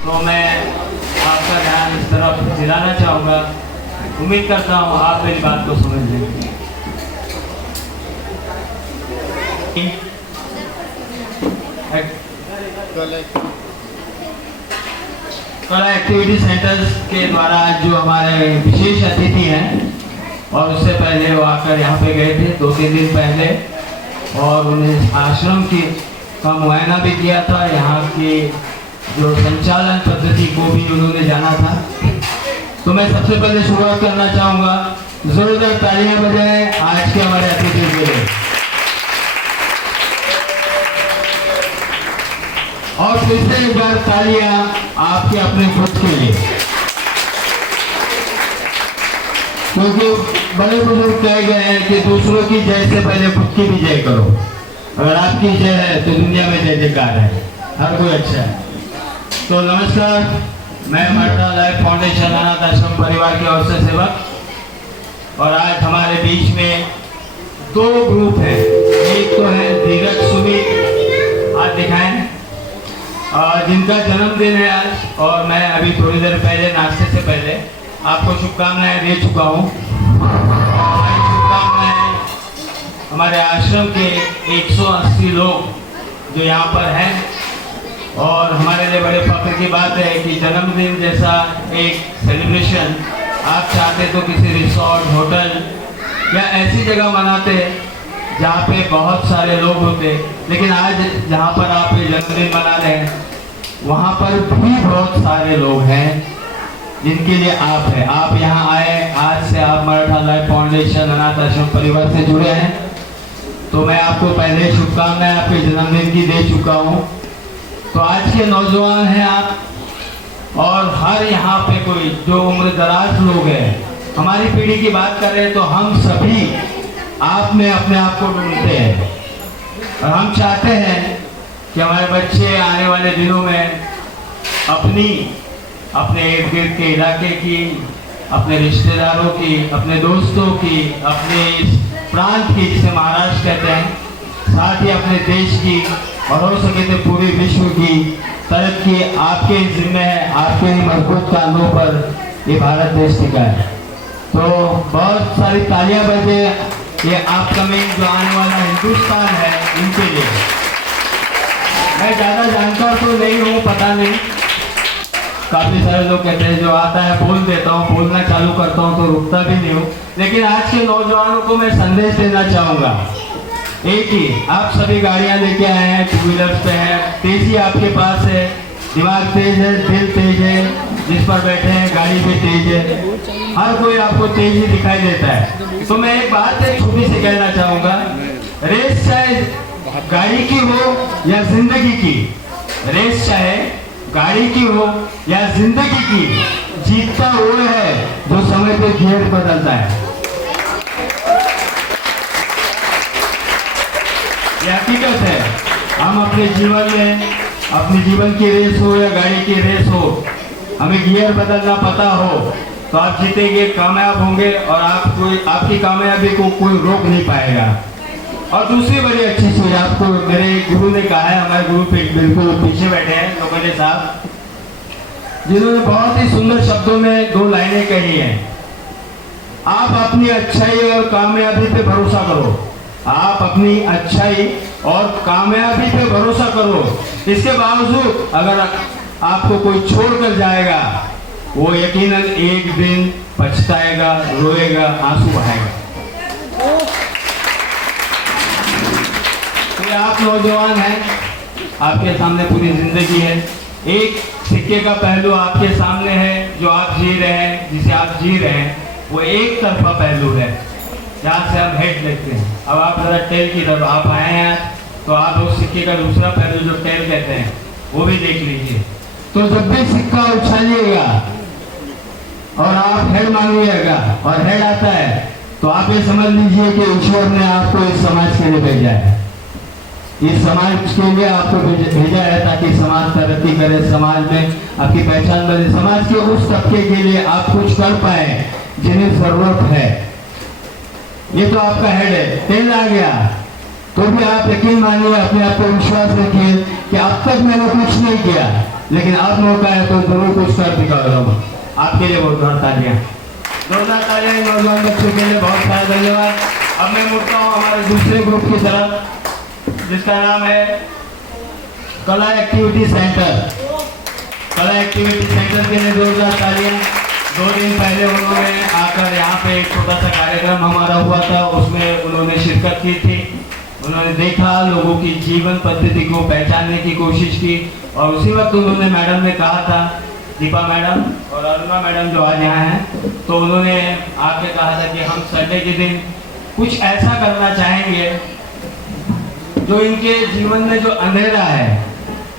तो मैं आपका ध्यान इस तरफ दिलाना चाहूँगा। उम्मीद करता हूँ आप मेरी बात को समझ लेंगे। कला एक्टिविटी सेंटर्स के द्वारा जो हमारे विशेष अतिथि हैं, और उससे पहले वो आकर यहाँ पे गए थे 2-3 दिन पहले, और उन्हें आश्रम की का मुआयना भी किया था। यहाँ की जो संचालन पद्धति को भी उन्होंने जाना था। तो मैं सबसे पहले शुरुआत करना चाहूँगा, जोरदार तालियां बजाएं आज के हमारे अतिथि के लिए। और फिर से एक बार तालियां आपके अपने खुद के लिए, क्योंकि बड़े बुजुर्ग कह गए हैं कि दूसरों की जय से पहले खुद की भी जय करो। अगर आपकी जय है तो दुनिया में जय जयकार है, हर कोई अच्छा है। तो नमस्कार, मैं अमरता लाइफ फाउंडेशन अनाथ आश्रम परिवार के अवसर सेवक, और आज हमारे बीच में 2 ग्रुप है। एक तो है धीरज सुमित, आज दिखाएं, जिनका जन्मदिन है आज, और मैं अभी थोड़ी देर पहले नाश्ते से पहले आपको शुभकामनाएं दे चुका हूँ। हमारी शुभकामनाएं हमारे आश्रम के 180 लोग जो यहाँ पर हैं, और हमारे लिए बड़े फख्र की बात है कि जन्मदिन जैसा एक सेलिब्रेशन आप चाहते तो किसी रिसोर्ट, होटल या ऐसी जगह मनाते जहाँ पे बहुत सारे लोग होते, लेकिन आज जहाँ पर आप ये जन्मदिन मना रहे हैं वहाँ पर भी बहुत सारे लोग हैं जिनके लिए आप हैं। आप यहाँ आए, आज से आप मराठा लाइफ फाउंडेशन अनाथ आश्रम परिवार से जुड़े हैं, तो मैं आपको पहले शुभकामनाएं आपके जन्मदिन की दे चुका हूँ। तो आज के नौजवान हैं आप, और हर यहाँ पे कोई जो उम्र दराज लोग हैं, हमारी पीढ़ी की बात कर रहे हैं, तो हम सभी आप में अपने आप को ढूंढते हैं, और हम चाहते हैं कि हमारे बच्चे आने वाले दिनों में अपने इर्द गिर्द के इलाके की, अपने रिश्तेदारों की, अपने दोस्तों की, अपने इस प्रांत की, जिसे महाराष्ट्र कहते हैं, साथ ही अपने देश की, और हो सके तो पूरे विश्व की तरक्की आपके जिम्मे है। आपके ही मजबूत कांधों पर ये भारत देश टिका है। तो बहुत सारी तालियां बजे ये अपकमिंग जो आने वाला हिंदुस्तान है इनके लिए। मैं ज़्यादा जानकार तो नहीं हूँ, पता नहीं, काफ़ी सारे लोग कहते हैं जो आता है बोल देता हूँ, बोलना चालू करता हूँ तो रुकता भी नहीं हूँ, लेकिन आज के नौजवानों को मैं संदेश देना चाहूँगा। एक ही, आप सभी गाड़ियाँ लेके आए हैं, 2 व्हीलर्स पे हैं, तेजी आपके पास है, दिमाग तेज है, दिल तेज है, जिस पर बैठे हैं गाड़ी भी तेज है, हर कोई आपको तेज ही दिखाई देता है। तो मैं एक बात छोटी से कहना चाहूँगा, रेस चाहे गाड़ी की हो या जिंदगी की, रेस चाहे गाड़ी की हो या जिंदगी की, जीतता वो है जो समय पे गियर बदलता है। ये हकीकत है। हम अपने जीवन में, अपने जीवन की रेस हो या गाड़ी की रेस हो, हमें गियर बदलना पता हो तो आप जीतेंगे, कामयाब होंगे, और आपकी कामयाबी को कोई रोक नहीं पाएगा। और दूसरी बड़ी अच्छी चीज आपको मेरे गुरु ने कहा है, हमारे गुरु बिल्कुल पीछे बैठे हैं लोगों साहब, जिन्होंने बहुत ही सुंदर शब्दों में 2 लाइनें कही हैं। आप अपनी अच्छाई और कामयाबी पे भरोसा करो। आप अपनी अच्छाई और कामयाबी पे भरोसा करो। इसके बावजूद अगर आपको कोई छोड़ कर जाएगा, वो यकीनन एक दिन पछताएगा, रोएगा, आंसू बहाएगा। तो आप नौजवान हैं, आपके सामने पूरी जिंदगी है। एक सिक्के का पहलू आपके सामने है, जो आप जी रहे हैं, जिसे आप जी रहे हैं, वो एक तरफा पहलू है, जहाँ से हम हेड लेते हैं। अब आप जरा टेल की तरफ आप आए हैं, तो आप उस सिक्के का दूसरा पहलू जो टेल कहते हैं वो भी देख लीजिए। तो जब भी सिक्का उछालिएगा और आप हेड मांगिएगा और हेड आता है, तो आप ये समझ लीजिए कि ईश्वर ने आपको इस समाज के लिए भेजा है। इस समाज के लिए आपको भेजा है ताकि समाज तरक्की करे, समाज में आपकी पहचान बने, समाज के उस तबके के लिए आप कुछ कर पाए जिन्हें जरूरत है। ये तो आपका हेड है। तेल आ गया तो भी आप यकीन मानिए, अपने आप को विश्वास रखिए कि अब तक मैंने कुछ नहीं किया, लेकिन अब मौका है तो जरूर कुछ कर दिखाओ। आपके लिए बहुत बहुत तालियां, जोरदार तालियां नौजवान बच्चों के लिए, बहुत सारा धन्यवाद। अब मैं मुड़ता हूँ हमारे दूसरे ग्रुप की तरफ, जिसका नाम है कला एक्टिविटी सेंटर। कला एक्टिविटी सेंटर के लिए जोरदार तालियां। 2 दिन पहले उन्होंने आकर यहाँ पे एक छोटा सा कार्यक्रम हमारा हुआ था, उसमें उन्होंने शिरकत की थी। उन्होंने देखा, लोगों की जीवन पद्धति को पहचानने की कोशिश की, और उसी वक्त उन्होंने मैडम ने कहा था, दीपा मैडम और अरुणा मैडम जो आज यहाँ हैं, तो उन्होंने आके कहा था कि हम संडे के दिन कुछ ऐसा करना चाहेंगे जो इनके जीवन में जो अंधेरा है,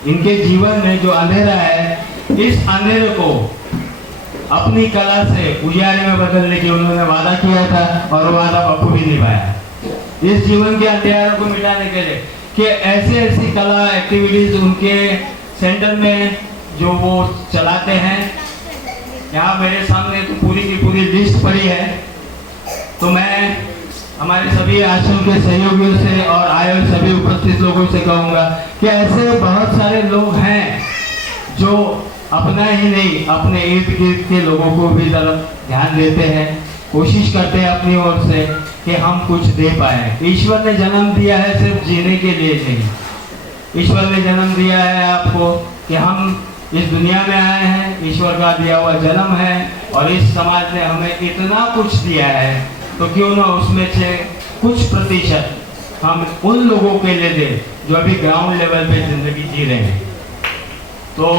इनके जीवन में जो अंधेरा है, इस अंधेरे को अपनी कला से उजियारे में बदलने की उन्होंने वादा किया था, और वो वादा बखूबी निभाया। इस जीवन के अंधेरों को मिटाने के लिए कि ऐसी कला एक्टिविटीज उनके सेंटर में जो वो चलाते हैं, यहाँ मेरे सामने तो पूरी की पूरी लिस्ट पड़ी है। तो मैं हमारे सभी आश्रम के सहयोगियों से और आए हुए सभी उपस्थित लोगों से कहूँगा कि ऐसे बहुत सारे लोग हैं जो अपना ही नहीं, अपने इर्द गिर्द के लोगों को भी तरफ ध्यान देते हैं, कोशिश करते हैं अपनी ओर से कि हम कुछ दे पाए। ईश्वर ने जन्म दिया है सिर्फ जीने के लिए नहीं, ईश्वर ने जन्म दिया है आपको कि हम इस दुनिया में आए हैं, ईश्वर का दिया हुआ जन्म है, और इस समाज ने हमें इतना कुछ दिया है, तो क्यों ना उसमें से कुछ प्रतिशत हम उन लोगों के लिए दें जो अभी ग्राउंड लेवल पे जिंदगी जी रहे हैं। तो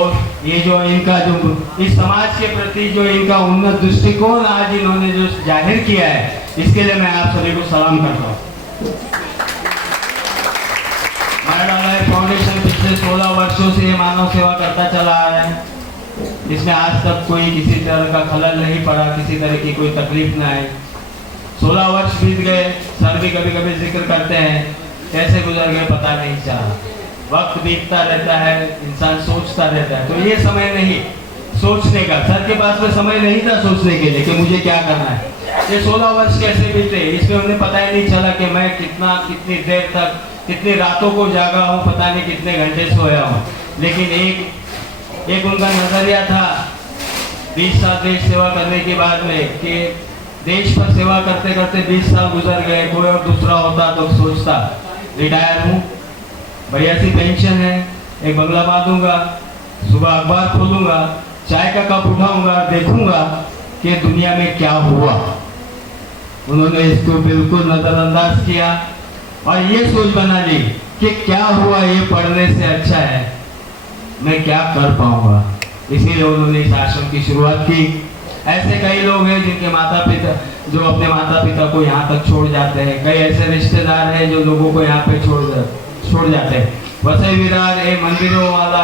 ये जो इनका जो इस समाज के प्रति जो इनका उन्नत दृष्टिकोण आज इन्होंने जो जाहिर किया है, इसके लिए मैं आप सभी को सलाम करता हूँ। फाउंडेशन पिछले 16 वर्षों से ये मानव सेवा करता चला आ रहा है। इसमें आज तक कोई किसी तरह का खलल नहीं पड़ा, किसी तरह की कोई तकलीफ ना आई। 16 वर्ष बीत गए, सर भी कभी कभी जिक्र करते हैं, कैसे गुजर गए पता नहीं चला। वक्त बीतता रहता है, इंसान सोचता रहता है। तो ये समय नहीं सोचने का, सर के पास में समय नहीं था सोचने के लिए कि मुझे क्या करना है। ये 16 वर्ष कैसे बीते, इसमें उन्हें पता ही नहीं चला कि मैं कितनी देर तक, कितनी रातों को जागा हूँ, पता नहीं कितने घंटे सोया हूँ। लेकिन एक उनका नजरिया था 20 साल देश सेवा करने के बाद में कि देश पर सेवा करते करते 20 साल गुजर गए, कोई और दूसरा होता तो सोचता रिटायर हूँ, बढ़िया सी पेंशन है, एक बंगला बांधूंगा, सुबह अखबार खोलूंगा, चाय का कप उठाऊंगा, देखूंगा कि दुनिया में क्या हुआ। उन्होंने इसको बिल्कुल नजरअंदाज किया और ये सोच बना ली कि क्या हुआ, ये पढ़ने से अच्छा है मैं क्या कर पाऊंगा। इसीलिए उन्होंने इस आश्रम की शुरुआत की। ऐसे कई लोग हैं जिनके माता पिता जो अपने माता पिता को यहाँ तक छोड़ जाते हैं, कई ऐसे रिश्तेदार हैं जो लोगों को यहाँ पे छोड़ जाते हैं। वसई विरार एक मंदिरों वाला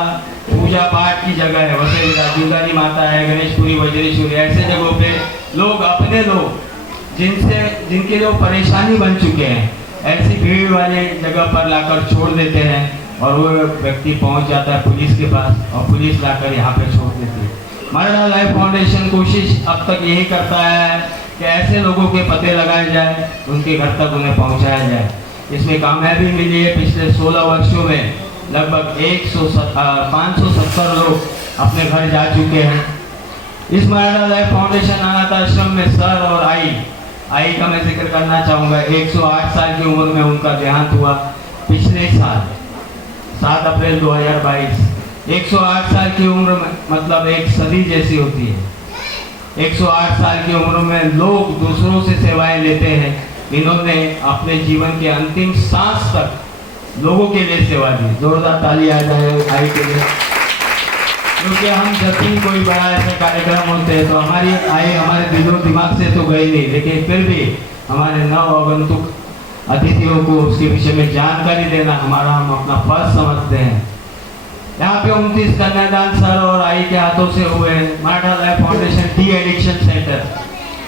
पूजा पाठ की जगह है, वसई विरार दुर्गानी माता है, गणेशपुरी, वज्रेश्वरी, ऐसे जगहों पे लोग अपने लोग जिनके जो परेशानी बन चुके हैं, ऐसी भीड़ वाली जगह पर लाकर छोड़ देते हैं और वो व्यक्ति पहुंच जाता है पुलिस के पास और पुलिस लाकर यहाँ पे छोड़ देती है। मरना लाइफ फाउंडेशन कोशिश अब तक यही करता है कि ऐसे लोगों के पते लगाए जाए, उनके घर तक उन्हें पहुँचाया जाए। इसमें कामयाबी मिली है। पिछले 16 वर्षों में लगभग 570 लोग अपने घर जा चुके हैं। इस मरना लाइफ फाउंडेशन अनाथ आश्रम में सर और आई का मैं जिक्र करना चाहूँगा। 108 साल की उम्र में उनका देहांत हुआ पिछले साल 7 अप्रैल 2022। 108 साल की उम्र में मतलब एक सदी जैसी होती है। 108 साल की उम्र में लोग दूसरों से सेवाएं लेते हैं। इन्होंने अपने जीवन के अंतिम सांस तक लोगों के लिए सेवा दी। जोरदार ताली आ जाए आई के लिए, क्योंकि हम जब भी कोई बड़ा ऐसा कार्यक्रम होते हैं तो हमारी आई हमारे दिलों दिमाग से तो गई नहीं, लेकिन फिर भी हमारे नव आगंतुक अतिथियों को उसके विषय में जानकारी देना हमारा हम अपना फर्ज समझते हैं। यहाँ पे 29 कन्यादान सर और आई के हाथों से हुए। Maratha life foundation de addiction centre,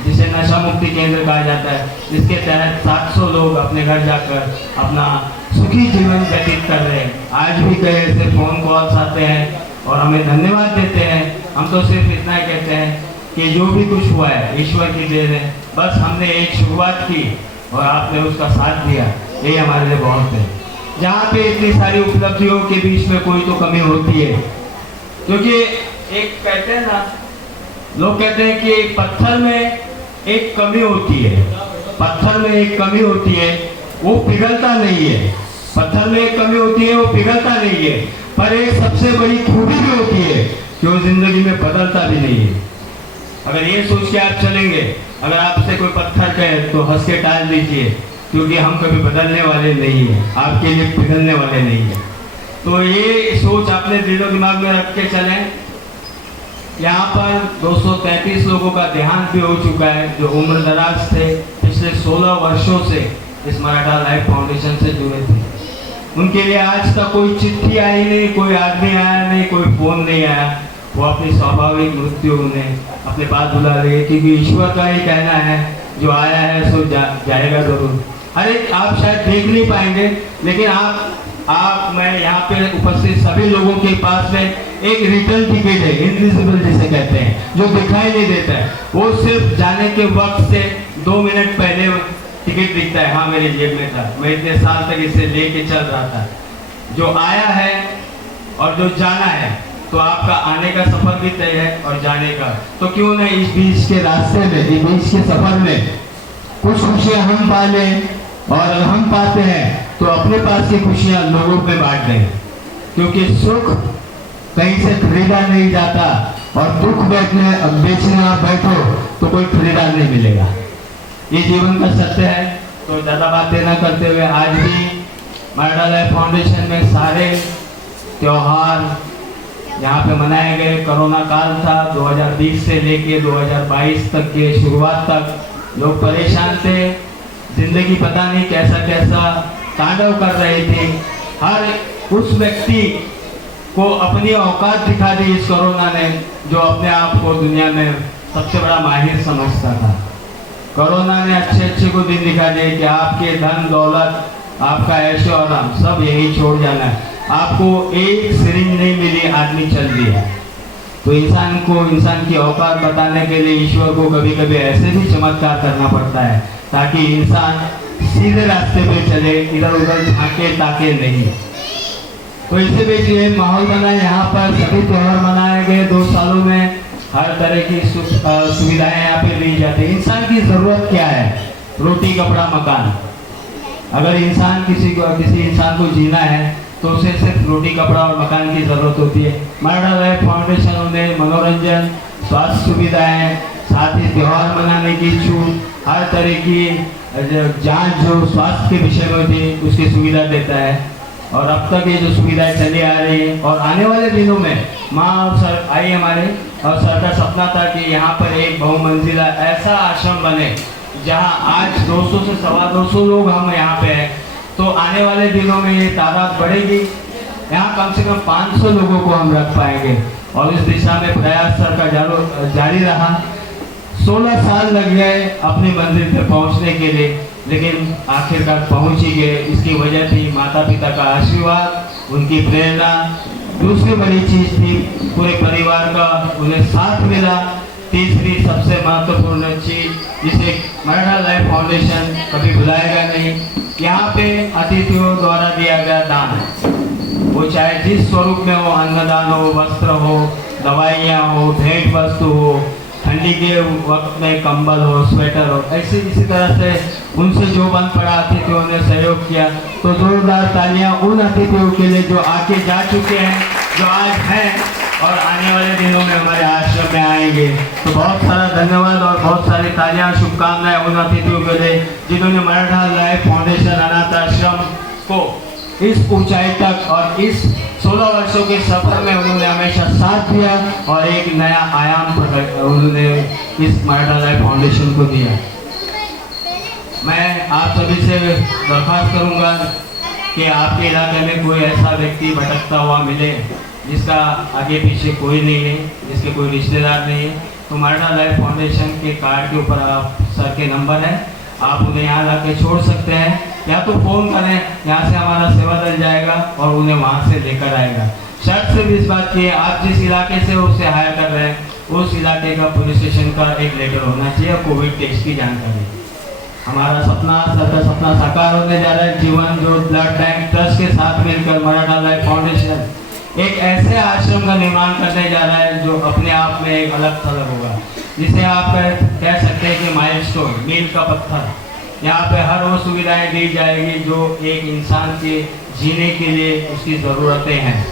जिसे नशा मुक्ति केंद्र कहा जाता है, जिसके तहत 700 लोग अपने घर जाकर अपना सुखी जीवन व्यतीत कर रहे हैं। आज भी कई ऐसे फोन कॉल्स आते हैं और हमें धन्यवाद देते हैं। हम तो सिर्फ इतना ही कहते हैं कि जो भी कुछ हुआ है ईश्वर की देन है। बस हमने एक शुरुआत की और आपने उसका साथ दिया, यही हमारे लिए बहुत है। जहाँ पे इतनी सारी उपलब्धियों के बीच में कोई तो कमी होती है, क्योंकि एक कहते हैं ना, लोग कहते हैं कि पत्थर में एक कमी होती है, पत्थर में एक कमी होती है, वो पिघलता नहीं है। पत्थर में एक कमी होती है, वो पिघलता नहीं है, पर एक सबसे बड़ी खूबी भी होती है कि वो जिंदगी में बदलता भी नहीं है। अगर ये सोच के आप चलेंगे, अगर आपसे कोई पत्थर कहे तो हंस के टाल दीजिए, क्योंकि हम कभी बदलने वाले नहीं है, आपके लिए पिघलने वाले नहीं है। तो ये सोच अपने दिलो दिमाग में रख के चलें। यहाँ पर 233 लोगों का देहांत भी हो चुका है, जो उम्र दराज थे, पिछले 16 वर्षों से इस मराठा लाइफ फाउंडेशन से जुड़े थे। उनके लिए आज तक कोई चिट्ठी आई नहीं, कोई आदमी आया नहीं, कोई फोन नहीं आया। वो अपनी स्वाभाविक मृत्यु उन्हें अपने पास बुला रहे, क्योंकि ईश्वर का ही कहना है, जो आया है सो जाएगा जरूर। अरे आप शायद देख नहीं पाएंगे, लेकिन मैं यहाँ पे उपस्थित सभी लोगों के पास में एक रिटर्न टिकट है, इनविजिबल जिसे कहते हैं, जो दिखाई नहीं देता है। वो सिर्फ जाने के वक्त से 2 मिनट पहले टिकट दिखता है, हाँ मेरे जेब में था, मैं इतने साल तक इसे लेके चल रहा था। जो आया है और जो जाना है, तो आपका आने का सफर भी तय है और जाने का, तो क्यों नहीं इस बीच के रास्ते में, इस बीच के सफर में कुछ खुशियां हम पा लें, और अगर हम पाते हैं तो अपने पास की खुशियां लोगों पे बांट दें, क्योंकि सुख कहीं से खरीदा नहीं जाता, और दुख बेचने आप बैठो तो कोई खरीदार नहीं मिलेगा। ये जीवन का सत्य है। तो ज़्यादा बातें न करते हुए, आज भी मराठा लाइफ फाउंडेशन में सारे त्योहार यहाँ पे मनाए गए। कोरोना काल था, 2020 से लेके 2022 तक के शुरुआत तक लोग परेशान थे, जिंदगी पता नहीं कैसा कैसा तांडव कर रहे थे। हर उस व्यक्ति को अपनी औकात दिखा दी इस कोरोना ने, जो अपने आप को दुनिया में सबसे बड़ा माहिर समझता था। कोरोना ने अच्छे को दिन दिखा दिए कि आपके धन दौलत, आपका ऐशो आराम सब यही छोड़ जाना है। आपको एक सिरिंज नहीं मिली, आदमी चल दिया। तो इंसान की औकात बताने के लिए ईश्वर को कभी कभी ऐसे भी चमत्कार करना पड़ता है, ताकि इंसान सीधे रास्ते पे चले, इधर उधर झांके ताके नहीं। तो इसी बीच ये माहौल बना, यहाँ पर सभी त्योहार मनाए गए। 2 सालों में हर तरह की सुविधाएं यहाँ पे ली जाती है। इंसान की जरूरत क्या है? रोटी, कपड़ा, मकान। अगर किसी इंसान को जीना है तो उसे सिर्फ रोटी, कपड़ा और मकान की जरूरत होती है। मराठा लाइफ फाउंडेशन उन्हें मनोरंजन, स्वास्थ्य सुविधाएं, साथ ही त्यौहार मनाने की छूट, हर तरह की जांच जो स्वास्थ्य के विषय में थी उसकी सुविधा देता है। और अब तक ये जो सुविधाएं चली आ रही है, और आने वाले दिनों में माँ और सर आई हमारे, और सर का सपना था कि यहाँ पर एक बहुमंजिला ऐसा आश्रम बने जहाँ आज 200 से 225 लोग हम यहाँ पे हैं। तो आने वाले दिनों में ये तादाद बढ़ेगी, यहाँ कम से कम 500 लोगों को हम रख पाएंगे। और इस दिशा में प्रयास सर का जारी रहा। 16 साल लग गए अपनी मंजिल पे पहुँचने के लिए, लेकिन आखिरकार पहुँच ही गए। इसकी वजह थी माता पिता का आशीर्वाद, उनकी प्रेरणा। दूसरी बड़ी चीज़ थी पूरे परिवार का उन्हें साथ मिला। तीसरी सबसे महत्वपूर्ण चीज, जिसे मराठा लाइफ फाउंडेशन कभी भुलाएगा नहीं, यहाँ पे अतिथियों द्वारा दिया गया दान, वो चाहे जिस स्वरूप में हो, अन्नदान हो, वस्त्र हो, दवाइयाँ हो, भेंट वस्तु हो, ठंडी के वक्त में कंबल हो, स्वेटर हो, इसी तरह से उनसे जो बन पड़ा अतिथियों ने सहयोग किया। तो जोरदार तालियां उन अतिथियों के लिए जो आके जा चुके हैं, जो आज हैं और आने वाले दिनों में हमारे आश्रम में आएंगे। तो बहुत सारा धन्यवाद और बहुत सारी तालियां, शुभकामनाएं उन अतिथियों के लिए जिन्होंने मराठा लाइफ फाउंडेशन अनाथ आश्रम को इस ऊंचाई तक और इस 16 वर्षों के सफर में उन्होंने हमेशा साथ दिया और एक नया आयाम उन्होंने इस मराठा लाइफ फाउंडेशन को दिया। मैं आप सभी से दरख्वास्त करूंगा कि आपके इलाके में कोई ऐसा व्यक्ति भटकता हुआ मिले जिसका आगे पीछे कोई नहीं है, जिसके कोई रिश्तेदार नहीं है, तो मराठा लाइफ फाउंडेशन के कार्ड के ऊपर आप सर के नंबर है, आप उन्हें यहाँ ला के छोड़ सकते हैं, या तो फ़ोन करें, यहाँ से हमारा सेवा दल जाएगा और उन्हें वहाँ से लेकर आएगा। शर्त सिर्फ इस बात की है, आप जिस इलाके से उसे हायर कर रहे हैं उस इलाके का पुलिस स्टेशन का एक लेटर होना चाहिए, कोविड टेस्ट की जानकारी। हमारा सपना, सर का सपना साकार होने जा रहा है। जीवन जो ब्लड बैंक ट्रस्ट के साथ मिलकर मराठा लाइफ फाउंडेशन एक ऐसे आश्रम का निर्माण करने जा रहा है जो अपने आप में एक अलग थलग होगा, जिसे आप कह सकते हैं कि माइलस्टोन, मील का पत्थर। यहाँ पे हर वो सुविधाएं दी जाएगी जो एक इंसान के जीने के लिए उसकी ज़रूरतें हैं,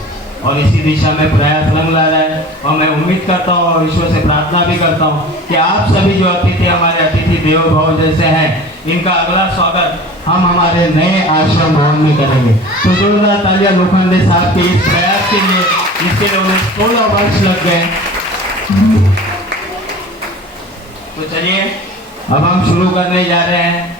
और इसी दिशा में प्रयास रंग ला रहा है। और मैं उम्मीद करता हूँ और ईश्वर से प्रार्थना भी करता हूँ कि आप सभी जो अतिथि, हमारे अतिथि देवो भव जैसे हैं, इनका अगला स्वागत हम हमारे नए आश्रम भवन में करेंगे। तो जोरदार तालियां लोखंडे साहब के इस प्रयास के लिए, जिसके लिए उन्हें 16 वर्ष लग गए। तो चलिए अब हम शुरू करने जा रहे हैं।